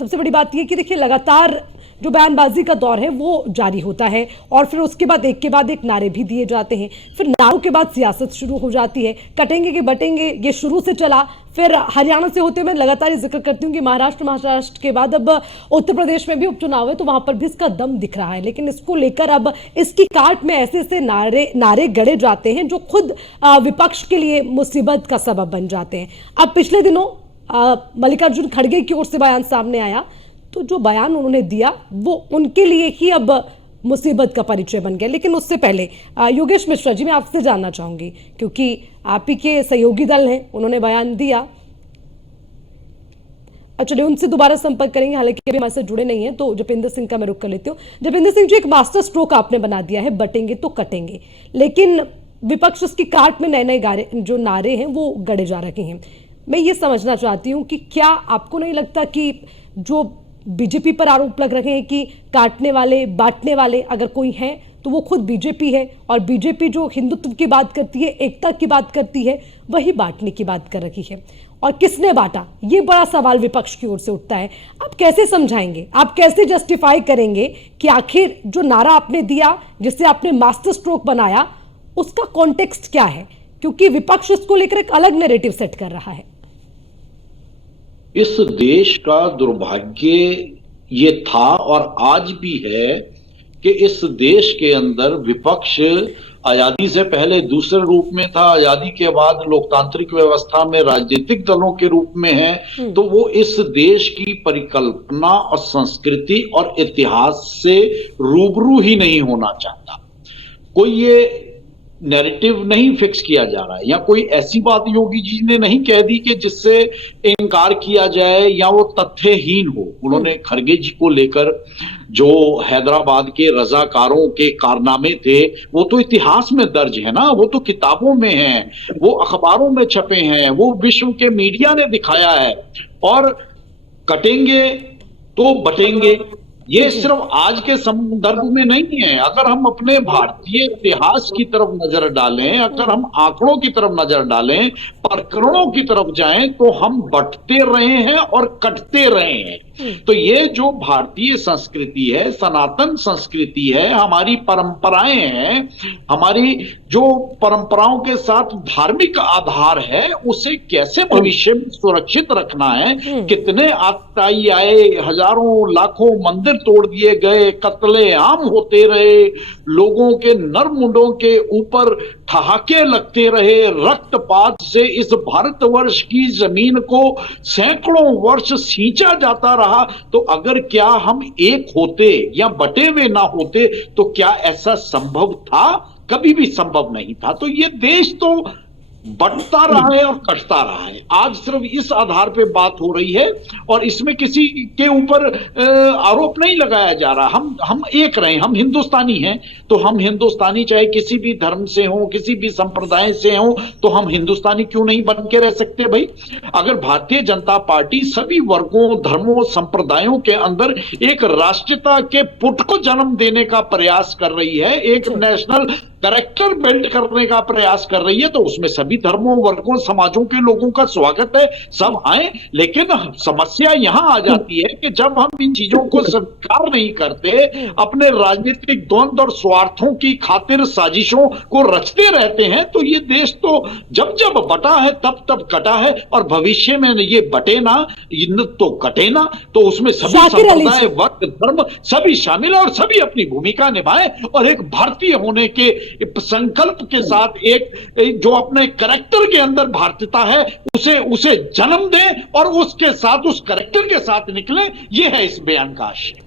सबसे बड़ी बात यह कि देखिए लगातार जो बयानबाजी का दौर है वो जारी होता है और फिर उसके बाद एक के बाद एक नारे भी दिए जाते हैं, फिर नारों के बाद सियासत शुरू हो जाती है। कटेंगे कि बटेंगे ये शुरू से चला, फिर हरियाणा से होते हुए मैं लगातार जिक्र करती हूँ कि महाराष्ट्र के बाद अब उत्तर प्रदेश में भी उपचुनाव है, तो वहां पर भी इसका दम दिख रहा है। लेकिन इसको लेकर अब इसकी काट में ऐसे ऐसे नारे गड़े जाते हैं जो खुद विपक्ष के लिए मुसीबत का सबब बन जाते हैं। अब पिछले दिनों मल्लिकार्जुन खड़गे की ओर से बयान सामने आया, तो जो बयान उन्होंने दिया वो उनके लिए ही अब मुसीबत का परिचय बन गया। लेकिन उससे पहले योगेश मिश्रा जी, मैं आपसे जानना चाहूंगी, क्योंकि आप ही के सहयोगी दल हैं, उन्होंने बयान दिया। चलिए उनसे दोबारा संपर्क करेंगे, हालांकि अभी हमारे साथ जुड़े नहीं हैं, तो जपेंद्र सिंह का मैं रुख कर लेती हूँ। जपेंद्र सिंह जी, एक मास्टर स्ट्रोक आपने बना दिया है, बटेंगे तो कटेंगे, लेकिन विपक्ष उसकी काट में नए नए जो नारे हैं वो गड़े जा रहे हैं। मैं ये समझना चाहती हूँ कि क्या आपको नहीं लगता कि जो बीजेपी पर आरोप लग रहे हैं कि काटने वाले बांटने वाले अगर कोई हैं तो वो खुद बीजेपी है, और बीजेपी जो हिंदुत्व की बात करती है, एकता की बात करती है, वही बांटने की बात कर रही है। और किसने बांटा, ये बड़ा सवाल विपक्ष की ओर से उठता है। आप कैसे समझाएंगे, आप कैसे जस्टिफाई करेंगे कि आखिर जो नारा आपने दिया, जिससे आपने मास्टर स्ट्रोक बनाया, उसका कॉन्टेक्स्ट क्या है? क्योंकि विपक्ष इसको लेकर एक अलग नैरेटिव सेट कर रहा है। इस देश का दुर्भाग्य ये था और आज भी है कि इस देश के अंदर विपक्ष आजादी से पहले दूसरे रूप में था, आजादी के बाद लोकतांत्रिक व्यवस्था में राजनीतिक दलों के रूप में है। तो वो इस देश की परिकल्पना और संस्कृति और इतिहास से रूबरू ही नहीं होना चाहता। कोई ये नैरेटिव नहीं फिक्स किया जा रहा है, या कोई ऐसी बात योगी जी ने नहीं कह दी कि जिससे इनकार किया जाए या वो तथ्यहीन हो। उन्होंने खड़गे जी को लेकर जो हैदराबाद के रजाकारों के कारनामे थे वो तो इतिहास में दर्ज है ना, वो तो किताबों में है, वो अखबारों में छपे हैं, वो विश्व के मीडिया ने दिखाया है। और कटेंगे तो बटेंगे ये सिर्फ आज के संदर्भ में नहीं है। अगर हम अपने भारतीय इतिहास की तरफ नजर डालें, अगर हम आंकड़ों की तरफ नजर डालें, प्रकरणों की तरफ जाएं, तो हम बंटते रहे हैं और कटते रहे हैं। तो ये जो भारतीय संस्कृति है, सनातन संस्कृति है, हमारी परंपराएं हैं, हमारी जो परंपराओं के साथ धार्मिक आधार है, उसे कैसे भविष्य में सुरक्षित रखना है। कितने आतताई आए, हजारों लाखों मंदिर तोड़ दिए गए, कत्ले आम होते रहे, लोगों के नर मुंडों के ऊपर ठहाके लगते रहे, रक्तपात से इस भारतवर्ष की जमीन को सैकड़ों वर्ष सींचा जाता रहा। तो अगर क्या हम एक होते या बटे हुए ना होते तो क्या ऐसा संभव था? कभी भी संभव नहीं था। तो ये देश तो बढ़ता रहा है और कटता रहा है। आज सिर्फ इस आधार पे बात हो रही है और इसमें किसी के ऊपर आरोप नहीं लगाया जा रहा। हम एक रहे, हम हिंदुस्तानी हैं, तो हम हिंदुस्तानी चाहे किसी भी धर्म से हो, किसी भी संप्रदाय से हो, तो हम हिंदुस्तानी क्यों नहीं बन के रह सकते भाई? अगर भारतीय जनता पार्टी सभी वर्गों, धर्मों, संप्रदायों के अंदर एक राष्ट्रीयता के पुट को जन्म देने का प्रयास कर रही है, एक नेशनल कैरेक्टर बिल्ड करने का प्रयास कर रही है, तो उसमें सभी धर्मों, वर्गों, समाजों के लोगों का स्वागत है, सब आए। लेकिन समस्या यहां आ जाती है कि जब हम इन चीजों को स्वीकार नहीं करते, अपने राजनीतिक द्वंद्व और स्वार्थों की खातिर साजिशों को रचते रहते हैं, तो ये देश तो जब जब बटा है तब तब कटा है, और भविष्य में ये बटे ना, तो कटे ना। तो उसमें सभी संप्रदाय, वर्ग, धर्म सभी शामिल है और सभी अपनी भूमिका निभाएं और एक भारतीय होने के संकल्प के साथ एक जो अपने कैरेक्टर के अंदर भारतीयता है उसे जन्म दें और उसके साथ, उस कैरेक्टर के साथ निकलें। यह है इस बयान का आशय।